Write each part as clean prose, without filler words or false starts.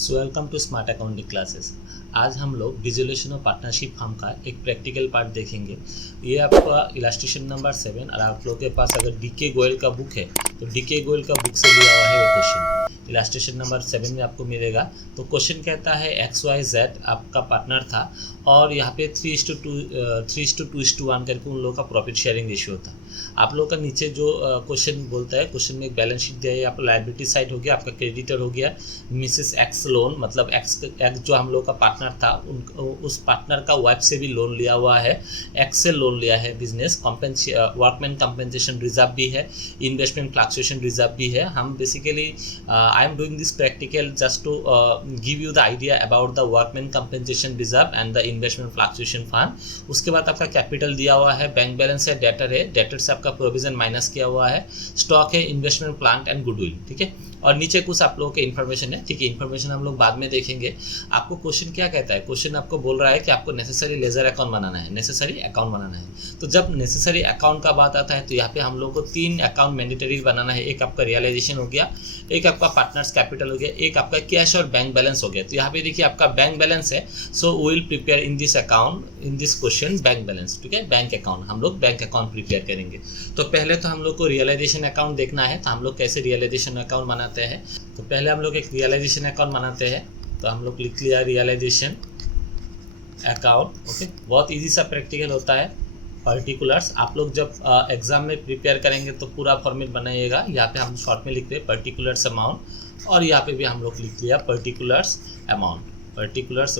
Welcome to smart accounting classes. आज हम लोग डिसोल्यूशन ऑफ पार्टनरशिप फर्म का एक प्रैक्टिकल पार्ट देखेंगे। ये आपका इलास्ट्रेशन नंबर 7 और आप लोगों के पास अगर डीके गोयल का बुक है तो डीके गोयल का बुक से लिया हुआ है ये क्वेश्चन। इलास्ट्रेशन नंबर 7 में आपको मिलेगा। तो क्वेश्चन कहता है XYZ आपका पार्टनर था और यहाँ पे 3:2:1 करके उन लोगों का प्रॉफिट शेयरिंग रेशियो था। आप लोगों का नीचे जो क्वेश्चन बोलता है, क्वेश्चन में एक बैलेंस शीट दिया है। आपका लायबिलिटी साइड हो गया, आपका क्रेडिटर हो गया मिसेस एक्स लोन, मतलब एक्स जो हम लोग का पार्टनर था उस पार्टनर का वाइफ से भी लोन लिया हुआ है, एक्स से लोन लिया है। बिजनेस वर्कमैन कंपेंसेशन रिजर्व भी है, इन्वेस्टमेंट फ्लक्चुएशन रिजर्व भी है। हम basically I am doing this practical just to give you the idea about the workman compensation reserve and the investment fluctuation fund. उसके बाद आपका कैपिटल दिया हुआ है, बैंक बैलेंस है, डेटर से आपका प्रोविजन माइनस किया हुआ है, स्टॉक है, इन्वेस्टमेंट प्लांट एंड गुडविल, ठीक है। और नीचे कुछ आप लोगों के इन्फॉर्मेशन है, ठीक है। इन्फॉर्मेशन हम लोग बाद में देखेंगे। आपको क्वेश्चन क्या कहता है, क्वेश्चन आपको बोल रहा है कि आपको नेसेसरी लेजर अकाउंट बनाना है, नेसेसरी अकाउंट बनाना है। तो जब नेसेसरी अकाउंट का बात आता है तो यहाँ पे हम लोग को 3 अकाउंट मैंडेटरी बनाना है। एक आपका रियलाइजेशन हो गया, एक आपका पार्टनर्स कैपिटल हो गया, एक आपका कैश और बैंक बैलेंस हो गया। तो यहाँ पे देखिए आपका बैंक बैलेंस है, so we will prepare in this account in this question bank balance, ठीक है। बैंक अकाउंट हम लोग बैंक अकाउंट प्रिपेयर करेंगे। तो पहले तो हम लोग को रियलाइजेशन अकाउंट देखना है। तो हम लोग कैसे रियलाइजेशन अकाउंट बनाते हैं, तो पहले हम लोग एक रियलाइजेशन अकाउंट बनाते हैं। तो हम लोग लिख लिया रियलाइजेशन अकाउंट, ओके। बहुत इजी सा प्रैक्टिकल होता है। पर्टिकुलर्स आप लोग जब एग्जाम में प्रिपेयर करेंगे तो पूरा फॉर्मेट बनाइएगा। यहाँ पे हम शॉर्ट में लिख रहे हैं पर्टिकुलर्स अमाउंट, और यहाँ पे भी हम लोग लिख लिया particulars amount. Particulars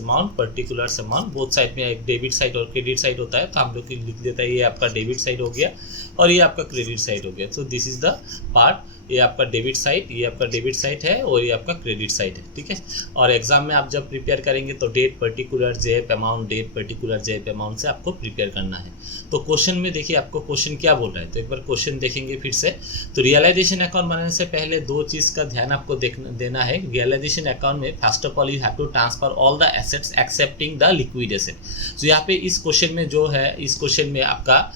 amount both side में एक डेबिट साइड और क्रेडिट साइड होता है। तो हम लोग लिख देता है ये आपका डेबिट साइड हो गया और ये आपका क्रेडिट साइड हो गया। सो दिस इज द पार्ट, ये आपका डेबिट साइड, ये आपका डेबिट साइड है और ये आपका क्रेडिट साइड है, ठीक है। और एग्जाम में आप जब प्रिपेयर करेंगे तो डेट पर्टिकुलर जेप अमाउंट, डेट पर्टिकुलर जेप अमाउंट से आपको प्रिपेयर करना है। तो क्वेश्चन में देखिए आपको क्वेश्चन क्या बोल रहा है, तो एक बार क्वेश्चन देखेंगे फिर से। तो रियलाइजेशन अकाउंट बनाने से पहले 2 चीज़ का ध्यान आपको देना है। रियलाइजेशन अकाउंट में first of all you have to transfer all the assets excepting the liquid asset. तो यहाँ पे इस क्वेश्चन में जो है, इस क्वेश्चन में आपका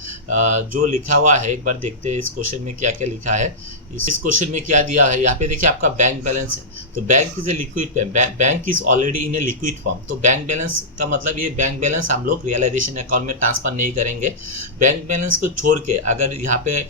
जो लिखा हुआ है, एक बार देखते हैं इस क्वेश्चन में क्या क्या लिखा है। इस क्वेश्चन में क्या दिया है, यहाँ पे देखिए आपका बैंक बैलेंस है। तो bank is a liquid, bank is already in a liquid form. तो बैंक बैलेंस का मतलब ये बैंक बैलेंस हम लोग रियलाइजेशन अकाउंट में ट्रांसफर नहीं करेंगे। बैंक बैलेंस को छोड़ के अगर यहाँ पे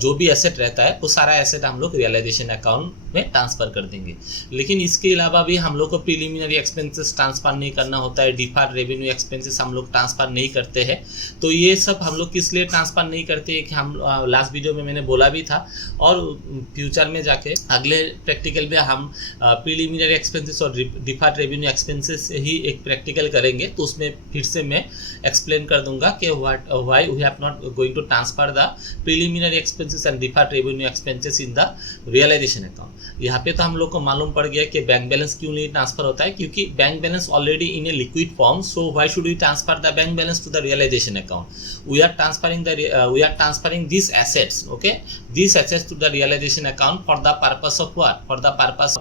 जो भी एसेट रहता है वो सारा एसेट हम लोग रियलाइजेशन अकाउंट में ट्रांसफर कर देंगे। लेकिन इसके अलावा भी हम लोग को प्रिलिमिनरी एक्सपेंसेस ट्रांसफर नहीं करना होता है, डिफर्ड रेवेन्यू एक्सपेंसेस हम लोग ट्रांसफर नहीं करते हैं। तो ये सब हम लोग किस लिए ट्रांसफर नहीं करते हैं कि हम लास्ट वीडियो में मैंने बोला भी था, और फ्यूचर में जाके अगले प्रैक्टिकल में हम प्रिलिमिनरी एक्सपेंसेस और डिफर्ड रेवेन्यू एक्सपेंसेस ही एक प्रैक्टिकल करेंगे। तो उसमें फिर से मैं एक्सप्लेन कर दूंगा कि why we have not going to transfer the preliminary expenses and deferred revenue expenses in the realisation account. यहाँ पे तो हम लोग को मालूम पड़ गया कि बैंक बैलेंस क्यों नहीं ट्रांसफर होता है, क्योंकि bank balance already in a liquid form. So why should we transfer the bank balance to the realisation account. We are transferring this assets, okay, these assets to the realization account for the purpose of what, for the purpose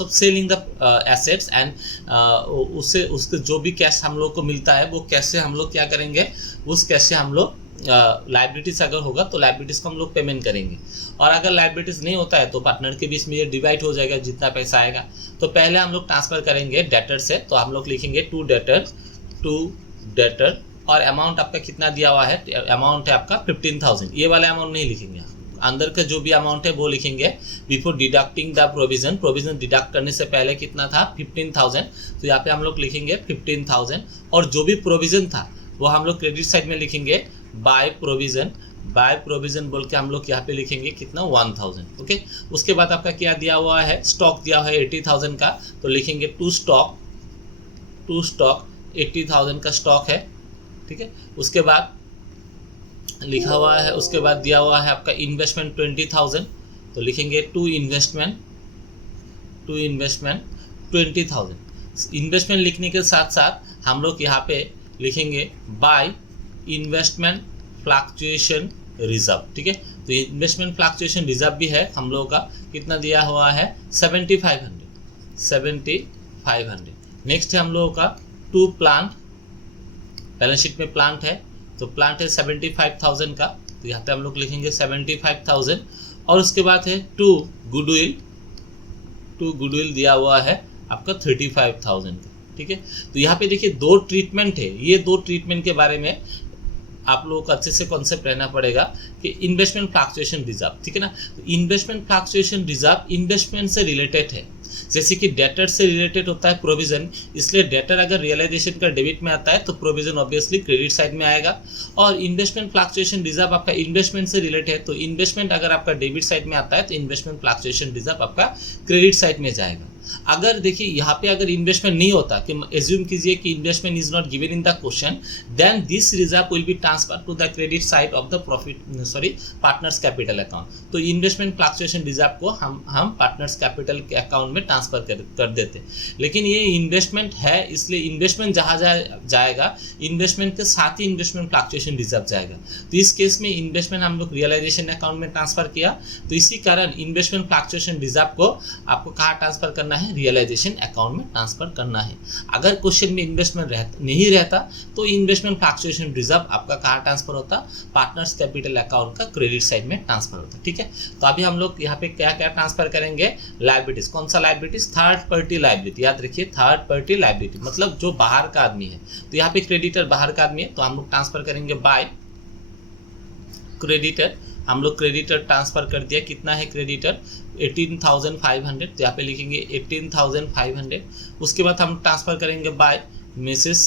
of selling the assets and उसके जो भी cash हम लोग को मिलता है वो cash से हम लोग क्या करेंगे, उस कैश से हम लोग लाइबिलिटीज अगर होगा तो लाइबिलिटीज को हम लोग पेमेंट करेंगे। और अगर लाइबिलिटीज नहीं होता है तो पार्टनर के बीच में ये डिवाइड हो जाएगा जितना पैसा आएगा। तो पहले हम लोग ट्रांसफर करेंगे डेटर से। तो हम लोग लिखेंगे टू डेटर और अमाउंट आपका कितना दिया हुआ है, अमाउंट है आपका 15,000। ये वाला अमाउंट नहीं लिखेंगे, अंदर का जो भी अमाउंट है वो लिखेंगे। Before deducting the provision deduct करने से पहले कितना था, 15,000। तो यहाँ पे हम लोग लिखेंगे 15,000, और जो भी प्रोविजन था वो हम लोग क्रेडिट साइड में लिखेंगे बाय प्रोविजन बोल के हम लोग यहाँ पे लिखेंगे कितना, 1,000, ओके। उसके बाद आपका क्या दिया हुआ है, स्टॉक दिया हुआ है 80,000 का। तो लिखेंगे टू स्टॉक 80,000 का स्टॉक है, ठीक है। उसके बाद लिखा हुआ है, उसके बाद दिया हुआ है आपका इन्वेस्टमेंट 20,000। तो लिखेंगे टू इन्वेस्टमेंट 20,000। इन्वेस्टमेंट लिखने के साथ साथ हम लोग यहाँ पे लिखेंगे बाय इन्वेस्टमेंट फ्लक्चुएशन रिजर्व, ठीक है। तो इन्वेस्टमेंट फ्लक्चुएशन रिजर्व भी है हम लोगों का, कितना दिया हुआ है, 7,500। नेक्स्ट है हम लोगों का टू प्लांट, बैलेंस शीट में प्लांट है तो प्लांट है 75,000 का। तो यहाँ पे हम लोग लिखेंगे 75,000। और उसके बाद है टू गुडविल दिया हुआ है आपका 35,000 का, ठीक है। तो यहाँ पे देखिए दो ट्रीटमेंट है, ये दो ट्रीटमेंट के बारे में आप लोगों को अच्छे से कॉन्सेप्ट रहना पड़ेगा कि इन्वेस्टमेंट फ्लक्चुएशन रिजर्व, ठीक है ना। तो इन्वेस्टमेंट फ्लक्चुएशन रिजर्व इन्वेस्टमेंट से रिलेटेड है, जैसे कि डेटर से रिलेटेड होता है प्रोविजन, इसलिए डेटर अगर रियलाइजेशन का डेबिट में आता है तो प्रोविजन ऑब्वियसली क्रेडिट साइड में आएगा। और इन्वेस्टमेंट फ्लक्चुएशन रिजर्व आपका इन्वेस्टमेंट से रिलेटेड है, तो इन्वेस्टमेंट अगर आपका डेबिट साइड में आता है तो इन्वेस्टमेंट फ्लक्चुएशन रिजर्व आपका क्रेडिट साइड में जाएगा। अगर देखिए यहाँ पे अगर इन्वेस्टमेंट नहीं होता, कि एज्यूम कीजिए कि investment is not given in the question, then this reserve will be transfer to the credit side of the partners capital account. तो इन्वेस्टमेंट फ्लक्चुएशन रिजर्व को हम पार्टनर्स कैपिटल के अकाउंट में ट्रांसफर कर देते। लेकिन ये इन्वेस्टमेंट है, इसलिए इन्वेस्टमेंट जहाँ जाएगा इन्वेस्टमेंट के साथ ही इन्वेस्टमेंट फ्लक्चुएशन रिजर्व जाएगा। तो इस केस में इन्वेस्टमेंट हम लोग रियलाइजेशन अकाउंट में ट्रांसफर किया, तो इसी कारण इन्वेस्टमेंट फ्लक्चुएशन रिजर्व को आपको कहाँ ट्रांसफर करना है, रियलाइजेशन अकाउंट में ट्रांसफर करना है। अगर क्वेश्चन में इन्वेस्टमेंट नहीं रहता तो इन्वेस्टमेंट फ्लक्चुएशन रिजर्व आपका कहाँ ट्रांसफर होता, पार्टनर्स कैपिटल अकाउंट का क्रेडिट साइड में ट्रांसफर होता, ठीक है। तो अभी हम लोग यहाँ पे क्या क्या ट्रांसफर करेंगे, लायबिलिटीज। कौन सा लायबिलिटीज, थर्ड पार्टी लायबिलिटी, याद रखिए थर्ड पार्टी लायबिलिटी मतलब जो बाहर का आदमी है। तो यहाँ पे क्रेडिटर बाहर का आदमी है, तो हम लोग ट्रांसफर करेंगे बाय क्रेडिटर। हम लोग क्रेडिटर ट्रांसफर कर दिया, कितना है क्रेडिटर 18,500, तो यहाँ पे लिखेंगे 18,500। उसके बाद हम ट्रांसफर करेंगे बाय मिसेस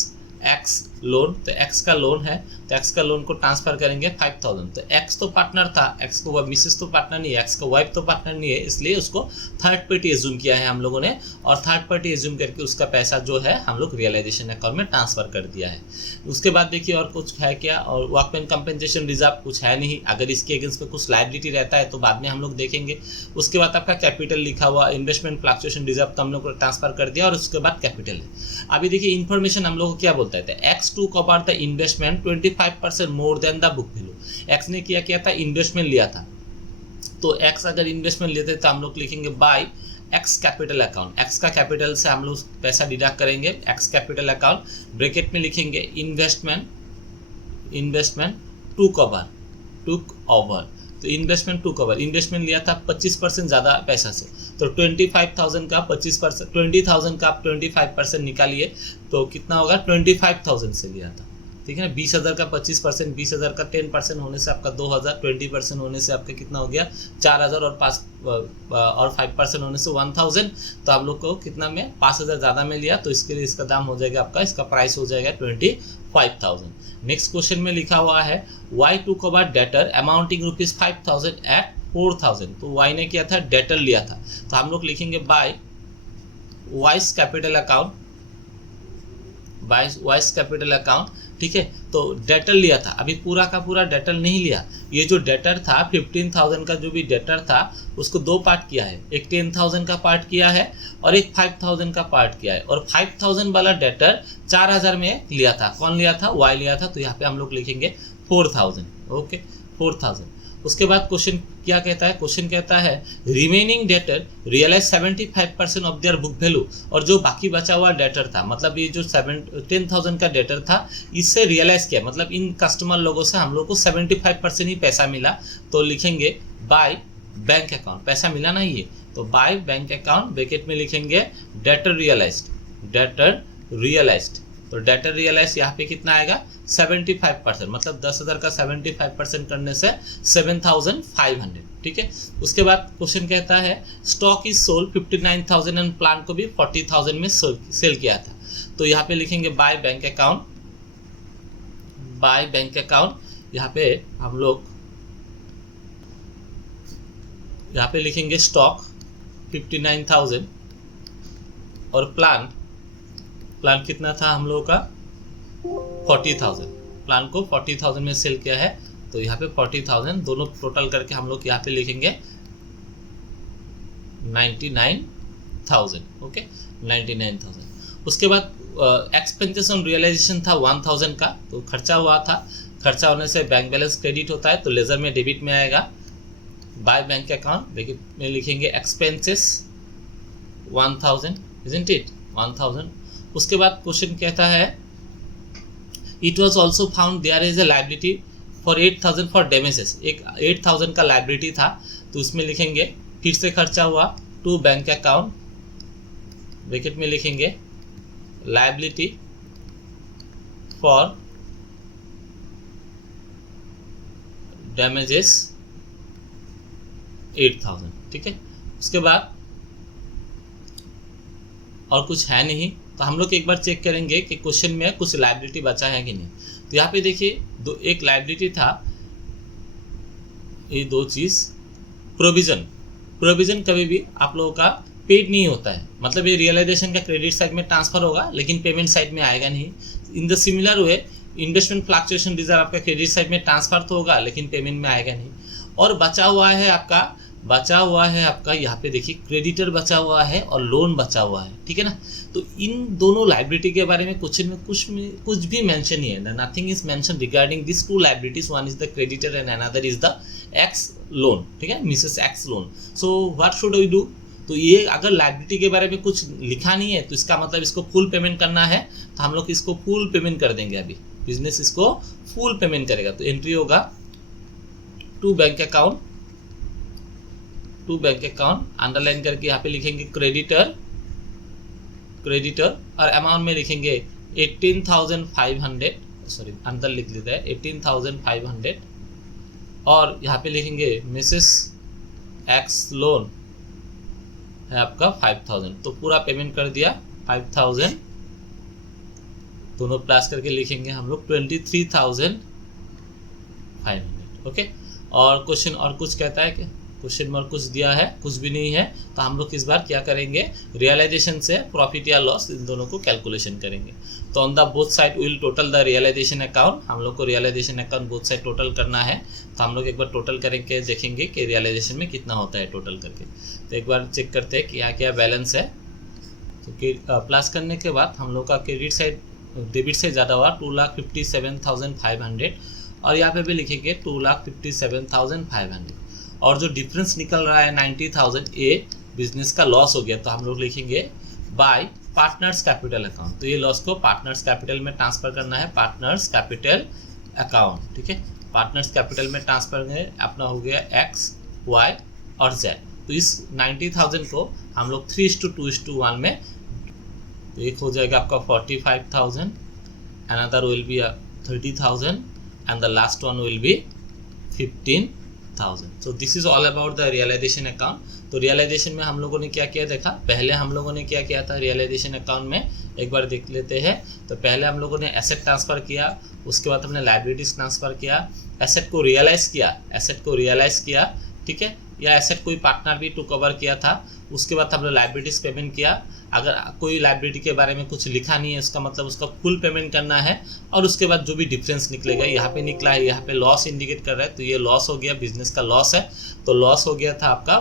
एक्स लोन, तो एक्स का लोन है तो एक्स का लोन को ट्रांसफर करेंगे 5,000। तो एक्स तो पार्टनर था, एक्स को मिसेस तो पार्टनर नहीं है, एक्स का वाइफ तो पार्टनर नहीं है, इसलिए उसको थर्ड पार्टी एज्यूम किया है हम लोगों ने, और थर्ड पार्टी एज्यूम करके उसका पैसा जो है हम लोग रियलाइजेशन अकाउंट में ट्रांसफर कर दिया है। उसके बाद देखिए और कुछ है क्या, और वर्कमैन कंपेंसेशन रिजर्व कुछ है नहीं, अगर इसके अगेंस्ट में कुछ लायबिलिटी रहता है तो बाद में हम लोग देखेंगे। उसके बाद आपका कैपिटल लिखा हुआ, इन्वेस्टमेंट फ्लक्चुएशन रिजर्व तो हम लोग को ट्रांसफर कर दिया, और उसके बाद कैपिटल है। अभी देखिए इन्फॉर्मेशन हम लोग को क्या बोलता है, X to cover the investment 25% more than the book value. X ने किया था, इन्वेस्टमेंट लिया था, तो एक्स अगर इन्वेस्टमेंट लेते तो हम लोग लिखेंगे by X capital account. X का कैपिटल से हम लोग पैसा डिडक्ट करेंगे, एक्स कैपिटल अकाउंट, ब्रैकेट में लिखेंगे investment to cover, took over. तो इन्वेस्टमेंट टू कवर, इन्वेस्टमेंट लिया था 25% ज़्यादा पैसा से, तो 25,000 का 25%, 20,000 का आप 25% निकालिए तो कितना होगा, 25,000 से लिया था, ठीक है ना। 20,000 का 25%, 20,000 का 10% होने से आपका 2,000, 20% होने से आपका कितना हो गया 4,000, और 5% होने से 1,000। तो आप लोग को कितना में 5,000 ज़्यादा में लिया, तो इसके लिए इसका दाम हो जाएगा आपका, इसका प्राइस हो जाएगा 25,000। नेक्स्ट क्वेश्चन में लिखा हुआ है Y to cover debtor amounting ₹5,000 at 4,000। तो वाई ने किया था, डेटर लिया था, तो हम लोग लिखेंगे by Y's capital account, by Y's capital account, ठीक है। तो डेटर लिया था, अभी पूरा का पूरा डेटर नहीं लिया, ये जो डेटर था 15,000 का जो भी डेटर था उसको दो पार्ट किया है, एक 10,000 का पार्ट किया है और एक 5,000 का पार्ट किया है, और 5,000 वाला डेटर 4,000 में लिया था। कौन लिया था, वाई लिया था, तो यहाँ पे हम लोग लिखेंगे 4,000, ओके 4,000। उसके बाद क्वेश्चन क्या कहता है, क्वेश्चन कहता है remaining debtor realise 75% of their book value, और जो बाकी बचा हुआ डेटर था, मतलब ये जो 10,000 का डेटर था इससे रियलाइज किया, मतलब इन कस्टमर लोगों से हम लोग को 75% ही पैसा मिला, तो लिखेंगे बाय बैंक अकाउंट, पैसा मिला ना ये, तो बाय बैंक अकाउंट, ब्रैकेट में लिखेंगे डेटर रियलाइज्ड। तो डेटर रियलाइज यहाँ पे कितना आएगा 75%, मतलब 10,000 का 75% करने से 7,500, ठीक है। उसके बाद क्वेश्चन कहता है stock is sold 59,000 and plant को भी 40,000 में सेल किया था, तो यहाँ पे लिखेंगे बाय बैंक अकाउंट। यहाँ पे हम लोग यहाँ पे लिखेंगे स्टॉक 59,000 और प्लांट कितना था हम लोगों का 40,000, प्लान को 40,000 में सेल किया है, तो यहाँ पे 40,000 दोनों टोटल करके हम लोग यहाँ पे लिखेंगे 99,000, ओके 99,000। उसके बाद एक्सपेंसेस ऑन रियलाइजेशन था 1,000 का, तो खर्चा हुआ था, खर्चा होने से बैंक बैलेंस क्रेडिट होता है, तो लेजर में डेबिट में आएगा। बाय बैंक अकाउंट डेबिट में लिखेंगे एक्सपेंसेस 1,000, इजंट इट 1,000। उसके बाद क्वेश्चन कहता है it was also found there is a liability for 8,000 for damages, एक 8,000 का लाइबिलिटी था, तो उसमें लिखेंगे फिर से खर्चा हुआ टू बैंक अकाउंट ब्रैकेट में लिखेंगे लायबिलिटी फॉर डैमेजेस 8000, ठीक है। उसके बाद और कुछ है नहीं, तो हम लोग एक बार चेक करेंगे कि क्वेश्चन में कुछ लायबिलिटी बचा है कि नहीं। तो यहाँ पे देखिए एक लायबिलिटी था, ये दो चीज़, प्रोविजन कभी भी आप लोगों का पेड नहीं होता है, मतलब ये रियलाइजेशन का क्रेडिट साइड में ट्रांसफर होगा लेकिन पेमेंट साइड में आएगा नहीं। In the similar way investment fluctuation reserve आपका क्रेडिट साइड में ट्रांसफर तो होगा लेकिन पेमेंट में आएगा नहीं। और बचा हुआ है आपका यहाँ पे देखिए क्रेडिटर बचा हुआ है और लोन बचा हुआ है, ठीक है ना। तो इन दोनों लायबिलिटी के बारे में क्वेश्चन में कुछ भी मेंशन नहीं है, nothing is mention regarding this two liabilities, one is the creditor and another is the X loan, ठीक है, Mrs X loan. So what should we do? तो ये अगर लायबिलिटी के बारे में कुछ लिखा नहीं है तो इसका मतलब इसको फुल पेमेंट करना है, तो हम लोग इसको फुल पेमेंट कर देंगे। अभी बिजनेस इसको फुल पेमेंट करेगा, तो एंट्री होगा टू बैंक अकाउंट, अंडरलाइन करके यहाँ पे लिखेंगे क्रेडिटर और अमाउंट में लिखेंगे 18,500, सॉरी अंदर लिख लेता है 18,500, और यहाँ पे लिखेंगे मिसेस एक्स लोन है आपका 5,000, तो पूरा पेमेंट कर दिया 5,000, दोनों प्लस करके लिखेंगे हम लोग 23,500, ओके। और क्वेश्चन और कुछ कहता है क्या? क्वेश्चन में और कुछ दिया है? कुछ भी नहीं है। तो हम लोग इस बार क्या करेंगे, रियलाइजेशन से प्रॉफिट या लॉस इन दोनों को कैलकुलेशन करेंगे। तो on the both side will total the realisation account, हम लोग को realisation account both side total करना है। तो हम लोग एक बार टोटल करेंगे, देखेंगे कि रियलाइजेशन में कितना होता है टोटल करके। तो एक बार चेक करते हैं कि यहाँ क्या बैलेंस है। तो प्लस करने के बाद हम लोग का क्रेडिट साइड डेबिट से ज़्यादा हुआ 2,57,500, और यहाँ पे भी लिखेंगे 2,57,500, और जो डिफरेंस निकल रहा है 90,000 ये बिजनेस का लॉस हो गया। तो हम लोग लिखेंगे बाय पार्टनर्स कैपिटल अकाउंट, तो ये लॉस को पार्टनर्स कैपिटल में ट्रांसफर करना है, पार्टनर्स कैपिटल अकाउंट, ठीक है। पार्टनर्स कैपिटल में ट्रांसफर में अपना हो गया एक्स, वाई और जेड। तो इस 90,000 को हम लोग 3:2:1 में, तो एक हो जाएगा आपका 45,000, another will be 30,000 and the last one will be 15,000। So this is all about the realisation account. तो रियलाइजेशन में हम लोगों ने क्या किया देखा, पहले हम लोगों ने क्या किया था रियलाइजेशन अकाउंट में, एक बार देख लेते हैं। तो पहले हम लोगों ने एसेट ट्रांसफ़र किया, उसके बाद हमने लायबिलिटीज ट्रांसफ़र किया, एसेट को रियलाइज़ किया, ठीक है, या एसेट कोई पार्टनर भी टू कवर किया था। उसके बाद हमने लायबिलिटीज पेमेंट किया। अगर कोई लायबिलिटी के बारे में कुछ लिखा नहीं है उसका मतलब उसका फुल पेमेंट करना है। और उसके बाद जो भी डिफरेंस निकलेगा, यहाँ पे निकला है, यहाँ पे लॉस इंडिकेट कर रहा है, तो ये लॉस हो गया, बिजनेस का लॉस है। तो लॉस हो गया था आपका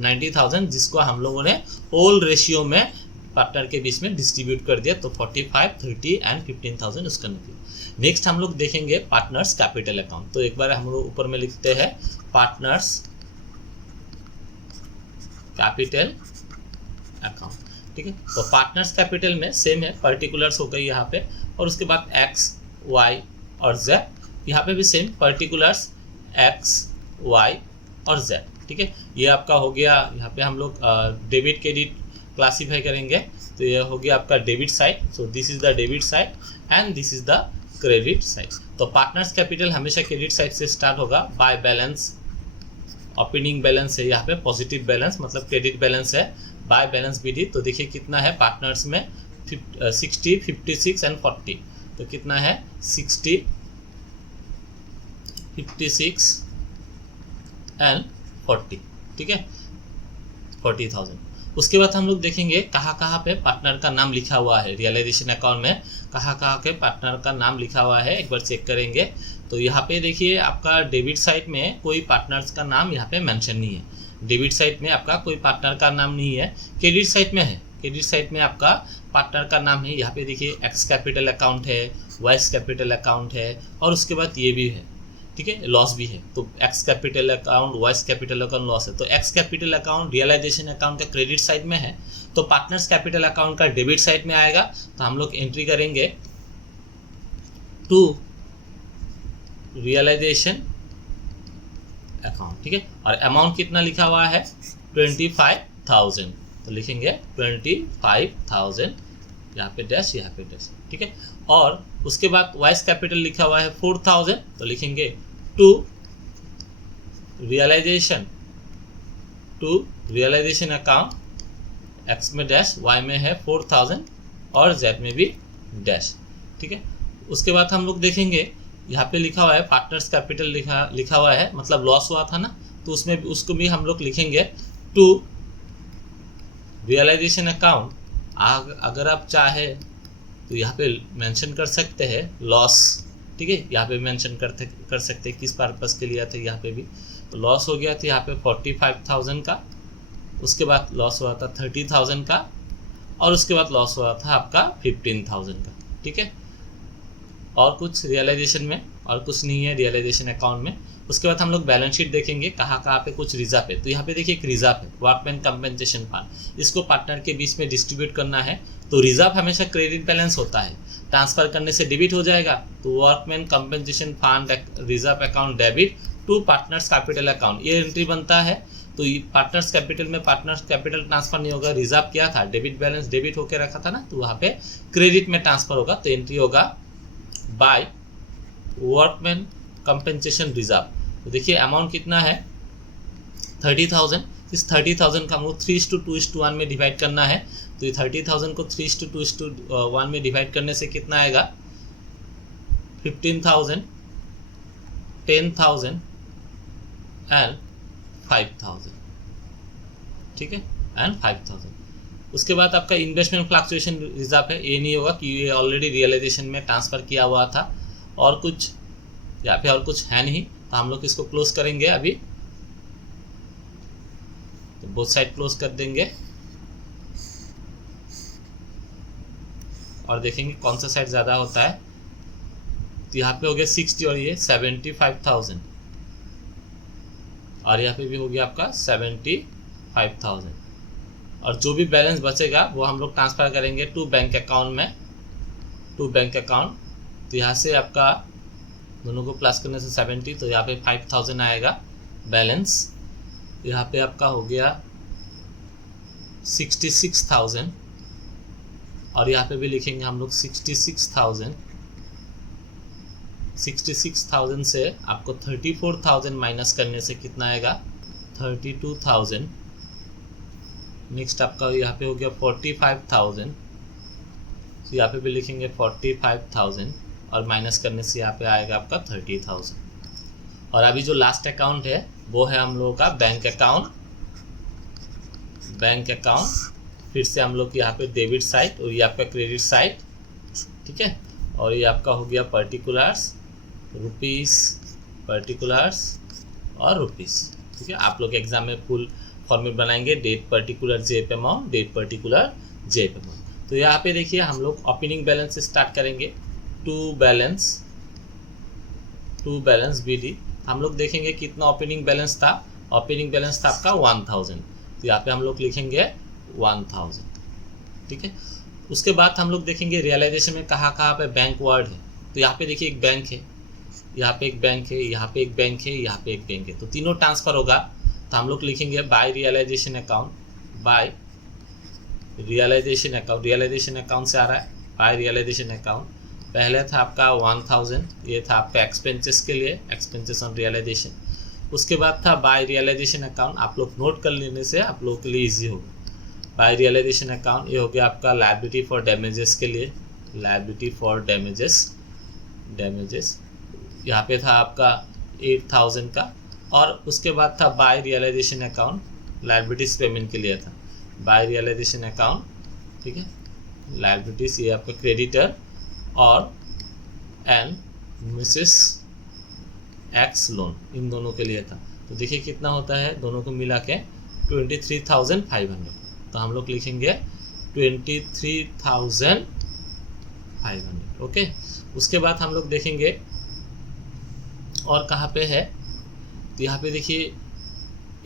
90,000, जिसको हम लोगों ने होल रेशियो में पार्टनर के बीच में डिस्ट्रीब्यूट कर दिया। तो 45, 30 एंड 15,000 उसका निकला। नेक्स्ट हम लोग देखेंगे पार्टनर्स कैपिटल अकाउंट। तो एक बार हम लोग ऊपर में लिखते हैं पार्टनर्स कैपिटल अकाउंट, ठीक है। तो पार्टनर्स कैपिटल में सेम है, पर्टिकुलर्स हो गई यहाँ पे, और उसके बाद एक्स, वाई और जेड। यहाँ पे भी सेम पर्टिकुलर्स एक्स, वाई और जेड, ठीक है। ये आपका हो गया। यहाँ पे हम लोग डेबिट क्रेडिट क्लासीफाई करेंगे। तो ये हो गया आपका debit side. So this is the debit side and this is the credit side. तो पार्टनर्स कैपिटल हमेशा क्रेडिट साइड से स्टार्ट होगा। बाय बैलेंस, ओपनिंग बैलेंस है यहाँ पे, पॉजिटिव बैलेंस मतलब क्रेडिट बैलेंस है, बाय बैलेंस BD। तो देखिए कितना है पार्टनर्स में 60, 56 एंड 40। तो कितना है 60, 56 एंड 40, ठीक है, 40,000। उसके बाद हम लोग देखेंगे कहाँ पे पार्टनर का नाम लिखा हुआ है रियलाइजेशन अकाउंट में, कहाँ के पार्टनर का नाम लिखा हुआ है एक बार चेक करेंगे। तो यहाँ पे देखिए आपका डेबिट साइड में कोई पार्टनर्स का नाम यहाँ पे मेंशन नहीं है। डेबिट साइड में आपका कोई पार्टनर का नाम नहीं है। क्रेडिट साइड में है, क्रेडिट साइड में आपका पार्टनर का नाम है। यहाँ पे देखिए एक्स कैपिटल अकाउंट है, वाइस कैपिटल अकाउंट है, और उसके बाद ये भी है, ठीक है, लॉस भी है। तो X capital account, Y's capital account, loss है। तो X capital account realisation account का क्रेडिट साइड में है, तो पार्टनर्स कैपिटल अकाउंट का डेबिट साइड में आएगा। तो हम लोग एंट्री करेंगे टू रियलाइजेशन अकाउंट, ठीक है। और अमाउंट कितना लिखा हुआ है 25,000, तो लिखेंगे 25,000, यहाँ पे डैश, यहाँ पे डैश, ठीक है। और उसके बाद वाइस कैपिटल लिखा हुआ है 4,000, तो लिखेंगे टू रियलाइजेशन अकाउंट, एक्स में डैश, वाई में है 4,000 और जेड में भी डैश, ठीक है। उसके बाद हम लोग देखेंगे यहाँ पे लिखा हुआ है पार्टनर्स कैपिटल लिखा हुआ है, मतलब लॉस हुआ था ना, तो उसमें उसको भी हम लोग लिखेंगे टू रियलाइजेशन अकाउंट। अगर आप चाहे तो यहाँ पे मेंशन कर सकते हैं लॉस, ठीक है, यहाँ पे मेंशन कर सकते हैं किस पर्पस के लिए थे, यहाँ पे भी तो लॉस हो गया था यहाँ पे 45,000 का, उसके बाद लॉस हुआ था 30,000 का, और उसके बाद लॉस हुआ था आपका 15,000 का, ठीक है। और कुछ रियलाइजेशन में और कुछ नहीं है रियलाइजेशन अकाउंट में। उसके बाद हम लोग बैलेंस शीट देखेंगे कहाँ पे कुछ रिजर्व है, तो यहाँ पे देखिए एक रिजर्व है, वर्कमैन कंपेंसेशन फंड, इसको पार्टनर के बीच में डिस्ट्रीब्यूट करना है। तो रिजर्व हमेशा क्रेडिट बैलेंस होता है, ट्रांसफर करने से डेबिट हो जाएगा, तो workman compensation fund reserve account debit to partners capital account, ये एंट्री बनता है। तो पार्टनर्स कैपिटल में पार्टनर्स कैपिटल ट्रांसफर नहीं होगा, रिजर्व क्या था, डेबिट बैलेंस डेबिट होकर रखा था ना, तो वहाँ पे क्रेडिट में ट्रांसफर होगा, तो एंट्री होगा बाय वर्कमैन कंपेंसेशन रिजर्व। तो देखिए अमाउंट कितना है 30,000, इस 30,000 का हम लोग 3:2:1 में डिवाइड करना है। तो ये 30,000 को 3:2:1 में डिवाइड करने से कितना आएगा 15,000, 10,000 एंड 5,000, ठीक है, एंड 5,000। उसके बाद आपका इन्वेस्टमेंट फ्लक्चुएशन रिजर्व है, ये नहीं होगा कि ये ऑलरेडी रियलाइजेशन में ट्रांसफ़र किया हुआ था, और कुछ यहाँ पे और कुछ है नहीं, तो हम लोग इसको क्लोज करेंगे अभी, तो बोथ साइड क्लोज कर देंगे और देखेंगे कौन सा साइड ज़्यादा होता है। तो यहाँ पे हो गया 60 और ये 75,000, और यहाँ पे भी हो गया आपका 75,000, और जो भी बैलेंस बचेगा वो हम लोग ट्रांसफ़र करेंगे टू बैंक अकाउंट में, टू बैंक अकाउंट। तो यहाँ से आपका दोनों को प्लस करने से 70, तो यहाँ पे 5,000 आएगा बैलेंस। यहाँ पे आपका हो गया 66,000, और यहाँ पे भी लिखेंगे हम लोग 66,000। 66,000 से आपको 34,000 माइनस करने से कितना आएगा 32,000। नेक्स्ट आपका यहाँ पे हो गया 45,000, तो यहाँ पे भी लिखेंगे 45,000 और माइनस करने से यहाँ पे आएगा आपका 30,000। और अभी जो लास्ट अकाउंट है वो है हम लोगों का बैंक अकाउंट। बैंक अकाउंट फिर से हम लोग यहाँ पे डेबिट साइड और ये आपका क्रेडिट साइड, ठीक है। और ये आपका हो गया पर्टिकुलर्स, रुपीस, पर्टिकुलर्स और रुपीस, ठीक है। आप लोग एग्जाम में फुल फॉर्मेट बनाएंगे, डेट पर्टिकुलर जेप अमाउंट, डेट पर्टिकुलर जेप अमाउंट। तो यहाँ पे देखिए हम लोग ओपनिंग बैलेंस से स्टार्ट करेंगे, टू बैलेंस BD। हम लोग देखेंगे कितना ओपनिंग बैलेंस था, ओपनिंग बैलेंस था आपका 1,000, तो यहाँ पे हम लोग लिखेंगे 1,000, ठीक है। उसके बाद हम लोग देखेंगे रियलाइजेशन में कहाँ पे बैंक वर्ड है। तो यहाँ पे देखिए एक बैंक है, यहाँ पे एक बैंक है, यहाँ पे एक बैंक है, यहाँ पे एक बैंक है, तो तीनों ट्रांसफ़र होगा। तो हम लोग लिखेंगे by realisation account, by realisation account, realisation account से आ रहा है बाय रियलाइजेशन अकाउंट। पहले था आपका 1,000, ये था आपका एक्सपेंसेस के लिए, एक्सपेंसेस ऑन रियलाइजेशन। उसके बाद था बाय रियलाइजेशन अकाउंट, आप लोग नोट कर लेने से आप लोगों के लिए ईजी होगा। बाय रियलाइजेशन अकाउंट ये हो गया आपका लायबिलिटी फॉर डैमेजेस के लिए, लायबिलिटी फॉर डैमेजेस, यहाँ पे था आपका 8,000 का। और उसके बाद था by realisation account, liabilities payment के लिए था बाय रियलाइजेशन अकाउंट, ठीक है। लायबिलिटीज ये आपका क्रेडिटर और एंड मिसेस एक्स लोन, इन दोनों के लिए था। तो देखिए कितना होता है दोनों को मिला के 23,500, तो हम लोग लिखेंगे 23,500, ओके। उसके बाद हम लोग देखेंगे और कहाँ पे है, तो यहाँ पे देखिए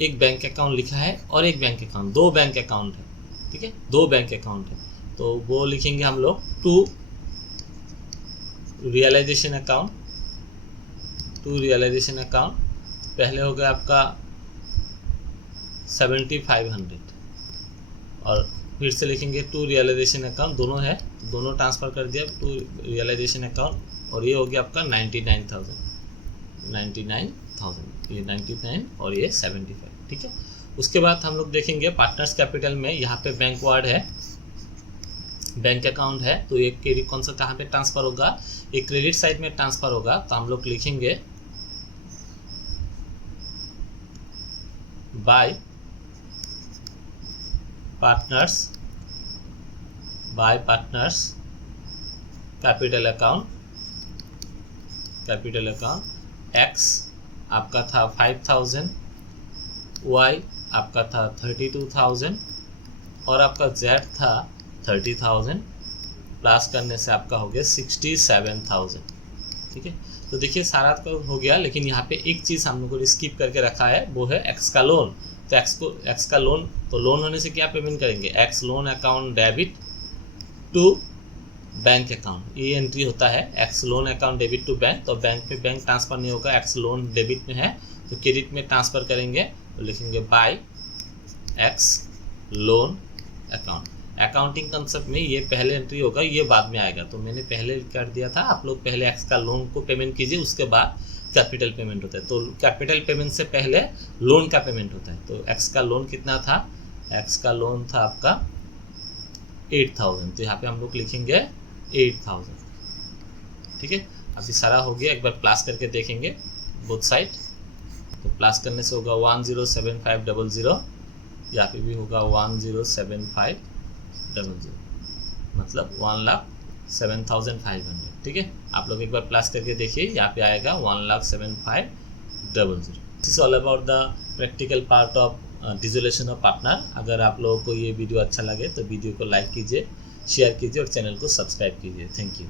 एक बैंक अकाउंट लिखा है और एक बैंक अकाउंट, दो बैंक अकाउंट है, ठीक है, दो बैंक अकाउंट है। तो वो लिखेंगे हम लोग to realisation account, to realisation account. पहले हो गया आपका 7,500, और फिर से लिखेंगे टू रियलाइजेशन अकाउंट, दोनों है तो दोनों ट्रांसफ़र कर दिया टू रियलाइजेशन अकाउंट, और ये हो गया आपका 99,000, ये 99 और ये 75, ठीक है। उसके बाद हम लोग देखेंगे पार्टनर्स कैपिटल में, यहाँ पे बैंक वार्ड है, बैंक अकाउंट है, तो ये क्रेडिट कौन सा कहाँ पे ट्रांसफ़र होगा, एक क्रेडिट साइड में ट्रांसफ़र होगा, तो हम लोग लिखेंगे bye partners capital account x आपका था 5,000, वाई आपका था 32,000 और आपका जेड था 30,000, प्लस करने से आपका हो गया 67,000, ठीक है। तो देखिए सारा का हो गया, लेकिन यहाँ पे एक चीज़ हम लोग को स्किप करके रखा है, वो है एक्स का लोन। तो एक्स का लोन, तो लोन होने से क्या पेमेंट करेंगे, X loan account debit to bank account, ये एंट्री होता है, X loan account debit to bank. तो बैंक पे बैंक ट्रांसफ़र नहीं होगा, एक्स लोन डेबिट में है तो क्रेडिट में ट्रांसफ़र करेंगे, तो लिखेंगे by X loan account. Accounting concept में ये पहले एंट्री होगा, ये बाद में आएगा, तो मैंने पहले कर दिया था, आप लोग पहले एक्स का लोन को पेमेंट कीजिए, उसके बाद कैपिटल पेमेंट होता है। तो कैपिटल पेमेंट से पहले लोन का पेमेंट होता है। तो एक्स का लोन कितना था, एक्स का लोन था आपका 8,000, तो यहाँ पे हम लोग लिखेंगे 8,000, ठीक है। अभी सारा हो गया, एक बार प्लस करके देखेंगे बोथ साइड, तो प्लस करने से होगा 107500, यहाँ पे भी होगा 107500, मतलब 1,07,500, ठीक है। आप लोग एक बार प्लस करके देखिए, यहाँ पे आएगा 1,07,500। This is all about the practical part of dissolution of partner. अगर आप लोगों को ये वीडियो अच्छा लगे तो वीडियो को लाइक कीजिए, शेयर कीजिए और चैनल को सब्सक्राइब कीजिए। Thank you.